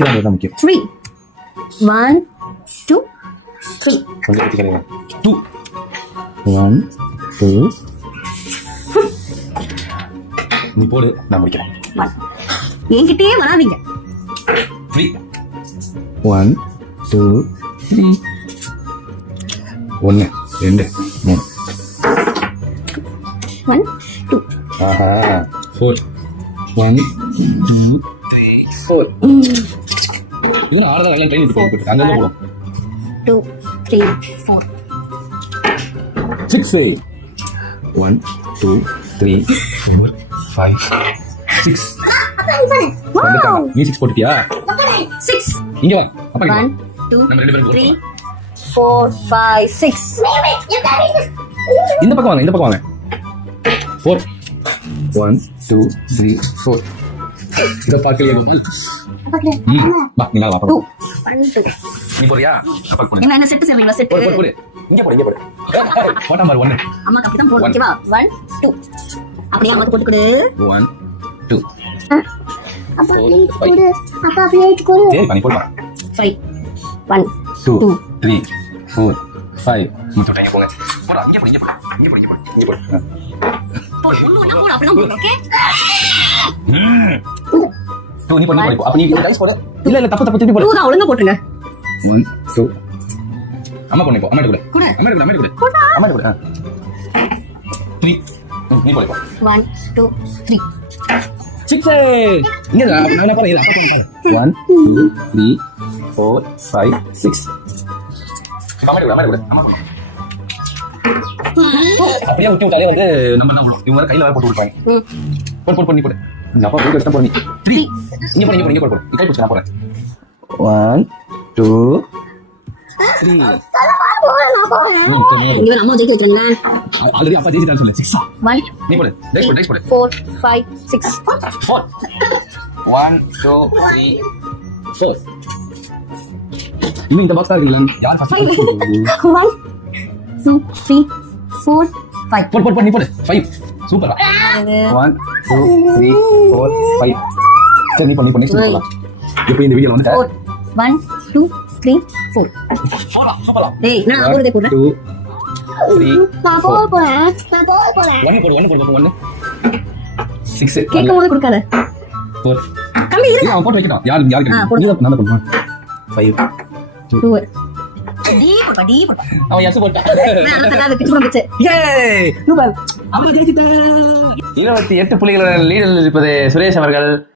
பிடிக்கிறது முக்கியம். 3 1 2 3 கொஞ்சம் பிடிக்கிறேன். 2 1 2 நீ போடு, நான் முடிக்கிறேன். 1 என்கிட்டயே வராதீங்க. 3 1 2 3 1 2 3 1 2 ஆஹா 4 1 2 3 4 இது ஆறதா எல்லாம் ட்ரெயின் விட்டு அங்க இருந்து போறோம். 2 3 4 6 1 2 3 4 5 6 wow நீ 6 போட்டுட்டியா? 6 இங்க வா அப்பா 1 2 நம்ம ரெண்டு பேரும் 3 4 5 6 இந்த பக்கம் வாங்க 4 1 2 3 4 இத பாக்கலையா? வா நீ வா 2 1 2 நீ போறியா? அப்பா போடு. என்ன செட் செய்வீங்களா செட் போடு போடு இங்க போடு போட்டா பாரு 1 அம்மா அப்படி தான் போடு ஓகேவா 1 2 அப்படியே அம்மா போட்டு கொடு 1 2 அப்பா ப்ளீஸ் கொடு அப்பா ப்ளீஸ் கொடு சரி பண்ணி போடு 5 1 2 3 4 5 முட்டு டைங்க போங்க போடா இங்க போடு போடு ஒண்ணு போடு அப்படியே போடு ஓகே டூ நீ பண்ணி போடு அப்ப நீ டைஸ் போடு இல்ல தப்பு திருப்பி போடு 2 தான் ஒழுங்கா போட்டுங்க 1 2 அம்மா பண்ணி போ அம்மா கொடு 3 நீ போடு 1 2 3 6 இங்க நான் பாரு இது அப்பா 1 2 3 4 5 6 அம்மா கொடு அப்படியே விட்டு விட்டாலே வந்து நம்ம என்ன பண்ணுவோம் இவங்க கையில போட்டு கொடுப்பாங்க போடு நீ போடு இந்த அப்பா போய் எடுத்து போடு நீ 3 இங்க போடு நீ கை பிடிச்சு நான் போறேன் 1 2 3 இங்க அம்மா ஜெயிச்சு வச்சிருங்க ஆல்ரெடி அப்பா ஜெயிச்சிட்டான்னு சொல்லு 6 1 நீ போடு டைஸ் போடு 4 5 6 4 1 2 3 4 இன்னும் இந்த பாக்ஸ் இருக்குல்ல யார் ஃபர்ஸ்ட் 1 2 3 4 5 போடு நீ போடு 5 சூப்பரா 1 2 3 4 5 சரி நீ பண்ணி சொல்லலாம் இப்போ இந்த வீடியோல வந்து 1 2 3 4 சூப்பரா டேய் நான் போடுறதே போடுறேன் 2 3 நான் போடுறேன் 1 போடு 6 கேட்கும் போது கொடுக்காத 4 கம்மி இரு அவன் போட்டு வைக்கணும் யாருக்கு போடு. நான் தான் பண்ணுவேன் 5 2 டி போடுப்பா அவன் எஸ் போட்டான் நான் அத பிச்சு போடுச்சு ஏய் நூபல் அப்பா ஜெயிச்சிட்டா 28 புள்ளிகளுடன் லீடில் இருப்பது சுரேஷ் அவர்கள்